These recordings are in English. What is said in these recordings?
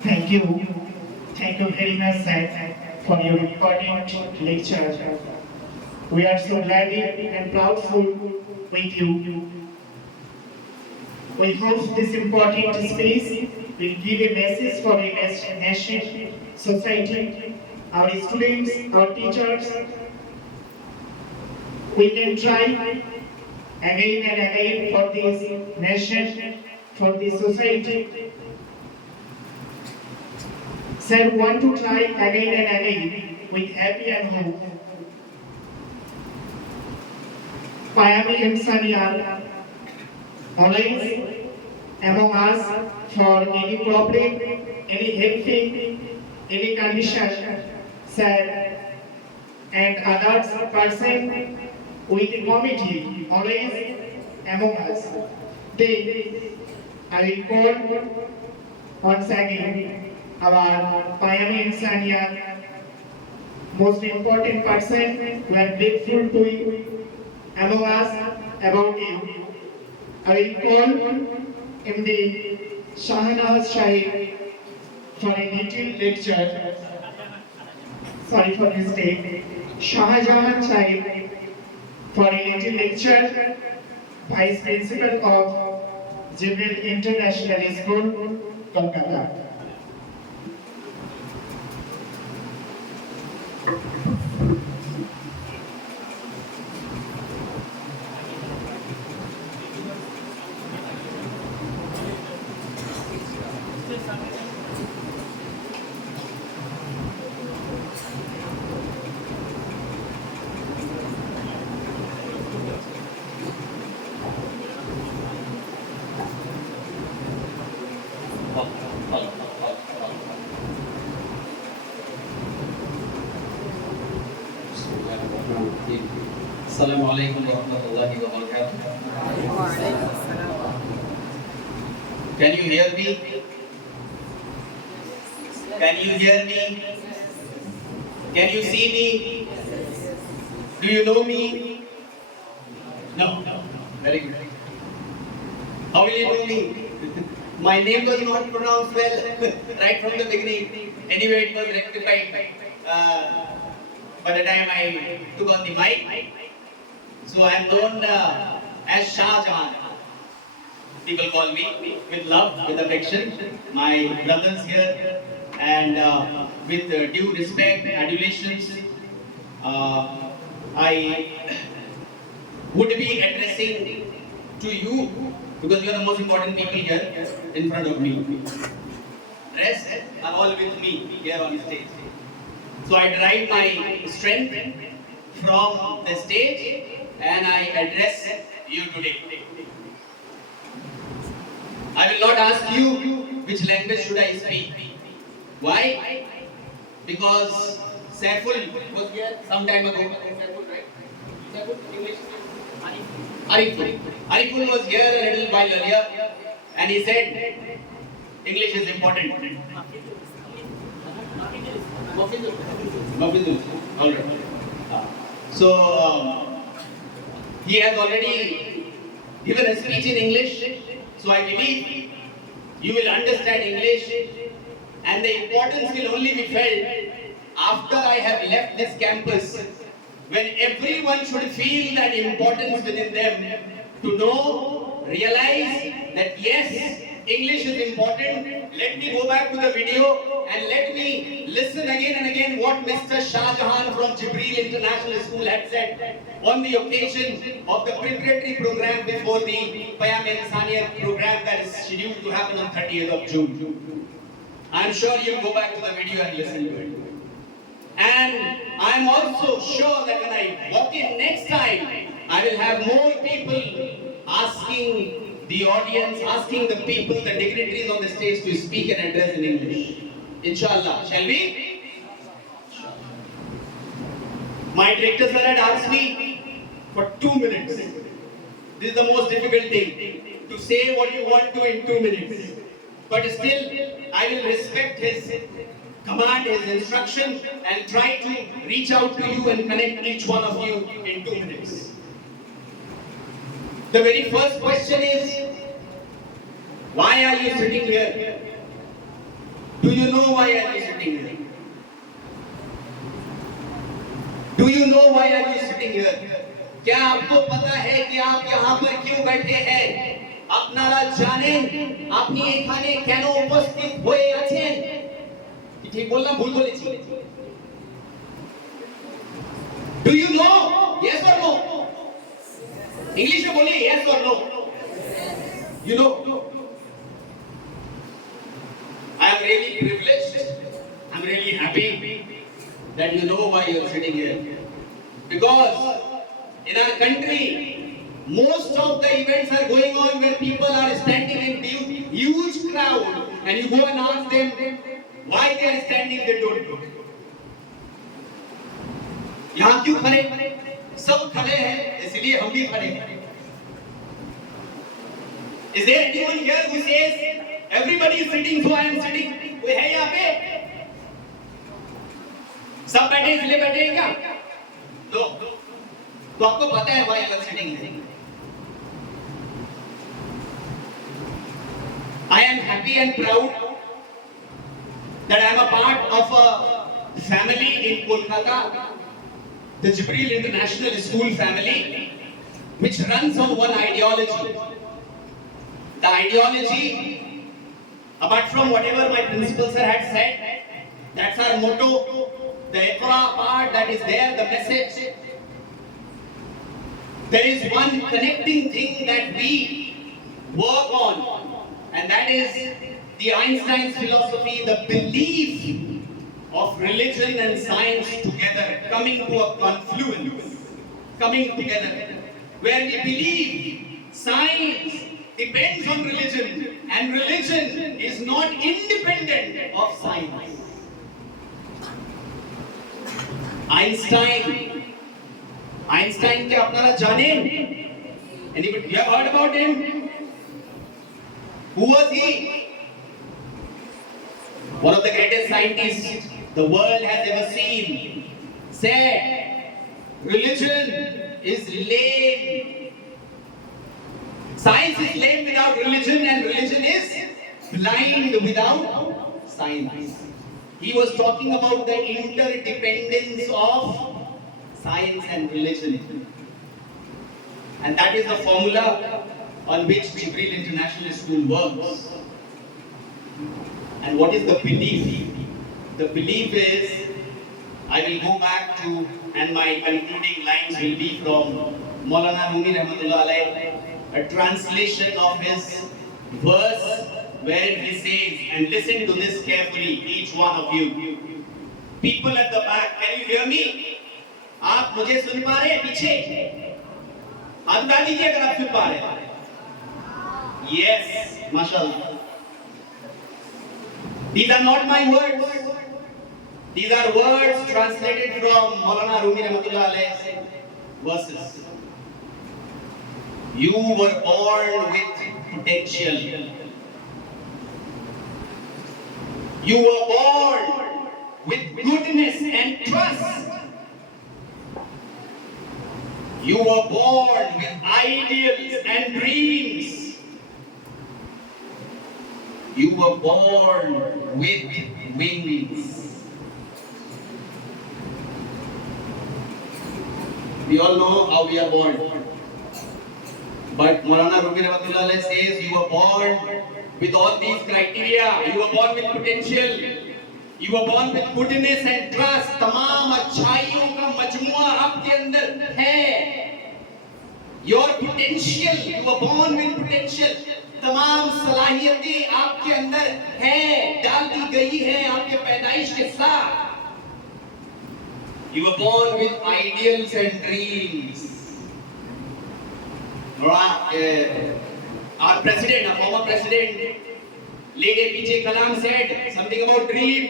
Thank you. Thank you very much, sir, for your important lecture. We are so glad and proudful with you. We hope this important space will give a message for a nation, society, our students, our teachers. We can try again and again for this nation, for this society. Sir, want to try again and again with happy and hope. Payami Insaniya, always among us for any problem, any helping, any condition, sir, and others person with the committee, always among us. Then I will call once again our Payami Insaniya, most important person. We are grateful to you among us about you. I will call in the Shahnaz Shahid for a little lecture. Sorry for this mistake. Shahjahan Shahid for a little lecture, Vice Principal of Jibril International School, Kolkata. Assalamu alaikum warahmatullahi wabarakatuh. Can you hear me? Can you hear me? Can you see me? Do you know me? No. Very good. How will you know me? My name was not pronounced well right from the beginning. Anyway, it was rectified by the time I took on the mic. So I am known as Shah Jahan. People call me with love, with affection. My brothers here, and with due respect, adulations, I would be addressing to you because you are the most important people here in front of me. Rest are all with me here on stage. So I derive my strength from the stage and I address you today. I will not ask you which language should I speak. Why? Because Saiful was here some time ago. Saiful, right? Saiful, English? Ariful. Ariful was here a little while earlier and he said English is important. Mafidul. All right. So he has already given a speech in English. So I believe you will understand English and the importance will only be felt after I have left this campus, when everyone should feel that importance within them to know, realize that yes, English is important. Let me go back to the video and let me listen again and again what Mr. Shah Jahan from Jibril International School had said on the occasion of the preparatory program before the Payam Insaniya program that is scheduled to happen on 30th of June. I'm sure you'll go back to the video and listen to it. And I'm also sure that when I walk in next time, I will have more people asking the audience, asking the people, the dignitaries on the stage to speak and address in English. Inshallah. Shall we? My director sir had asked me for 2 minutes. This is the most difficult thing, to say what you want to in 2 minutes. But still, I will respect his command, his instruction, and try to reach out to you and connect each one of you in 2 minutes. The very first question is, why are you sitting here? Do you know why are you sitting here? Do you know why are you sitting here? क्या आपको पता है कि आप यहाँ पर क्यों बैठे हैं? আপনারা জানেন আপনি এখানে কেন উপস্থিত হয়ে আছেন? কি ঠিক বললাম ভুল বলেছি? Do you know? Yes or no? English में बोलिए yes or no? You know? I am really privileged. I am really happy that you know why you are sitting here. Because in our country, most of the events are going on where people are standing in huge crowd, and you go and ask them why they are standing, they don't know. यहाँ क्यों खड़े? सब खड़े हैं, इसलिए हम भी खड़े हैं. Is there anyone here who says everybody is sitting, so I am sitting? कोई है यहाँ पे? सब बैठे इसलिए बैठे हैं क्या? लो, तो आपको पता है why you are sitting here. I am happy and proud that I am a part of a family in Kolkata, the Jibril International School family, which runs on one ideology. The ideology, apart from whatever my principal sir had said, that's our motto, the Iqra part that is there, the message. There is one connecting thing that we work on, and that is the Einstein's philosophy, the belief of religion and science together, coming to a confluence, coming together, where we believe science depends on religion, and religion is not independent of science. Einstein के अपनारा जाने? Anybody you have heard about him? Who was he? One of the greatest scientists the world has ever seen said, religion is lame. Science is lame without religion, and religion is blind without science. He was talking about the interdependence of science and religion. And that is the formula on which Jibril International School works. And what is the belief? The belief is, I will go back to, and my concluding lines will be from Maulana Rumi Rahmatullah Alayhi, a translation of his verse where he says, and listen to this carefully, each one of you. People at the back, can you hear me? आप मुझे सुन पा रहे हैं पीछे? हाथ उठा दीजिए अगर आप सुन पा रहे हैं. Yes, mashallah. These are not my words. These are words translated from Maulana Rumi Rahmatullah Alayhi's verses. You were born with potential. You were born with goodness and trust. You were born with ideals and dreams. You were born with wings. We all know how we are born. But Maulana Rumi Rahmatullah Alayhi says you were born with all these criteria. You were born with potential. You were born with goodness and trust. तमाम अच्छाइयों का मजमुआ आपके अंदर है. Your potential. You were born with potential. तमाम सलाहियतें आपके अंदर है, डाल दी गई है आपके पैदाइश के साथ. You were born with ideals and dreams. Our president, our former president, Lady APJ Kalam said something about dream.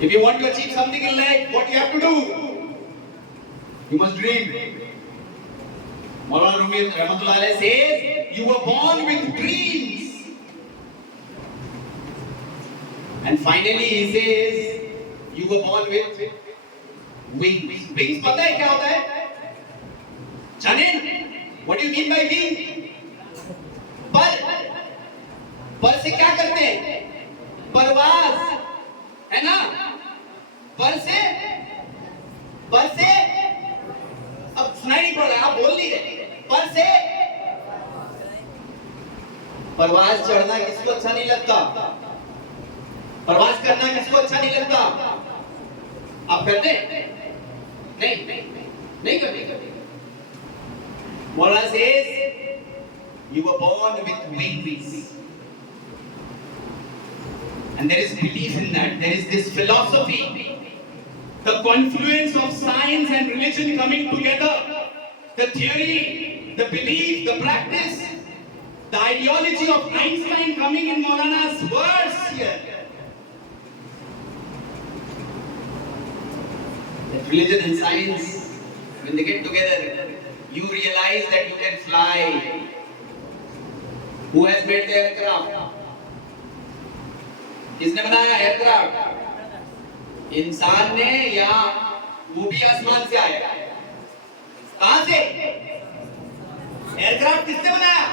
If you want to achieve something in life, what you have to do? You must dream. Maulana Rumi Rahmatullah Alayhi says, you were born with dreams. And finally he says, you were born with wings. Wings पता है क्या होता है? जाने? What do you mean by wing? पर पर से क्या करते हैं? परवाज, है ना? पर से अब सुनाई नहीं पड़ रहा, आप बोल नहीं रहे। पर से परवाज चढ़ना किसको अच्छा नहीं लगता? परवाज करना किसको अच्छा नहीं लगता? आप करते हैं? नहीं करते। Maulana says, you were born with wings. And there is belief in that. There is this philosophy. The confluence of science and religion coming together. The theory, the belief, the practice. The ideology of Einstein coming in Maulana's words here. That religion and science, when they get together, you realize that you can fly. Who has made the aircraft? किसने बनाया aircraft? इंसान ने या वो भी आसमान से आया? कहां से? एयरक्राफ्ट किसने बनाया?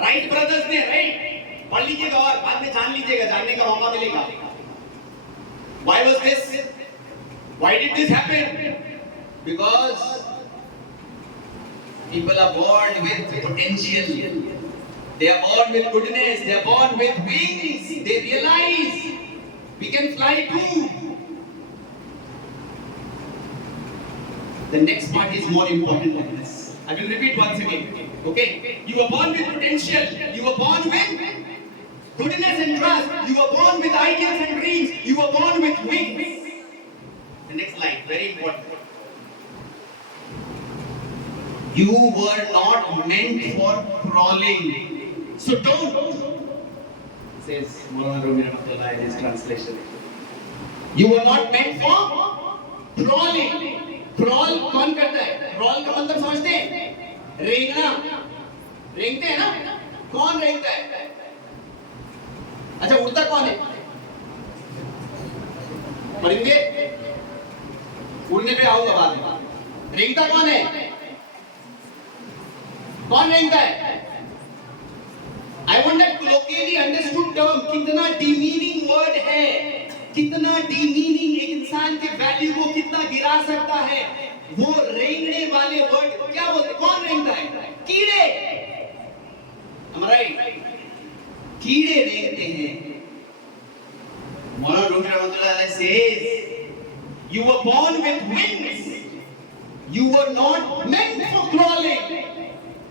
राइट ब्रदर्स ने, राइट? पढ़ लीजिएगा और बाद में जान लीजिएगा, जानने का मौका मिलेगा. Why was this? Why did this happen? Because people are born with potential. They are born with goodness. They are born with wings. They realize we can fly too. The next part is more important than this. I will repeat once again. Okay? You were born with potential. You were born with goodness and trust. You were born with ideas and dreams. You were born with wings. The next line, very important. You were not meant for crawling. So don't, says Maulana Rumi Rahmatullah in his translation. You were not meant for crawling. Crawl कौन करता है? Crawl का मतलब समझते हैं? रेंगना, रेंगते हैं ना? कौन रेंगता है? अच्छा, उड़ता कौन है? परिंदे? उड़ने पे आऊंगा बाद में. रेंगता कौन है? कौन रेंगता है? I want that colloquially understood term. कितना demeaning word है, कितना demeaning एक इंसान के वैल्यू को कितना गिरा सकता है. वो रेंगने वाले वर्ड क्या बोलते? कौन रेंगता है? कीड़े. Am I right? कीड़े रेंगते हैं. मौलाना रूमी रहमतुल्लाह अलैह says, you were born with wings. You were not meant for crawling.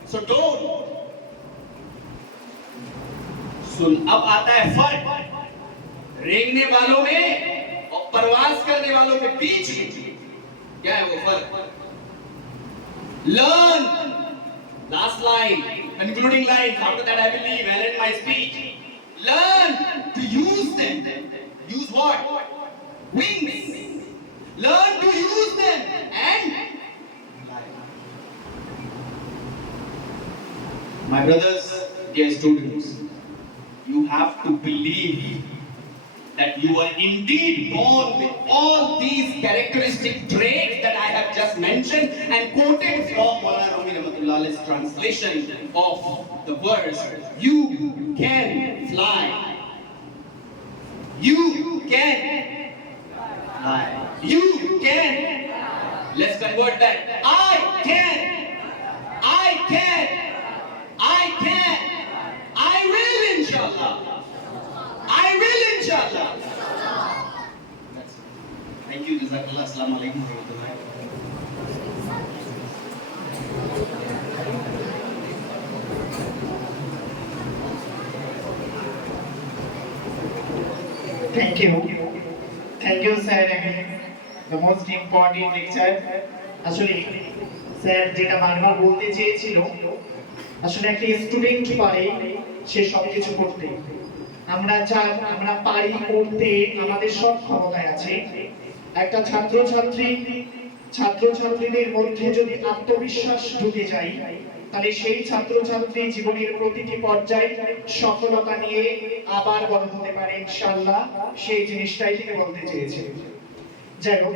So don't. सुन, अब आता है फर्क रेंगने वालों में और परवाज करने वालों के बीच में. क्या है वो फर्क? Learn. Last line, concluding line. After that I will leave. I'll end my speech. Learn to use them. Use what? Wings. Learn to use them and fly. My brothers, dear students, you have to believe that you are indeed born with all these characteristic traits that I have just mentioned and quoted from Maulana Rumi Rahmatullah Alayhi's translation of the verse. You can fly. You can fly. You can. Let's convert that. I can. I can. I can. I will, inshallah. I will, inshallah. That's it. Thank you, Jazakallah. Assalamu alaikum wa rahmatullahi. Thank you. Thank you, sir. The most important lecture. আসলে sir যেটা বারবার বলতে চেয়েছিল, আসলে একটা student পারে সে সব কিছু করতে. আমরা পারি করতে, আমাদের সব ক্ষমতায় আছে. একটা ছাত্রছাত্রীদের মধ্যে যদি আত্মবিশ্বাস ঢুকে যায়, তাহলে সেই ছাত্রছাত্রী জীবনের প্রতিটি পর্যায়ে সফলতা নিয়ে আবার বড় হতে পারে ইনশাআল্লাহ. সেই জিনিসটাই তিনি বলতে চেয়েছেন. যাই হোক,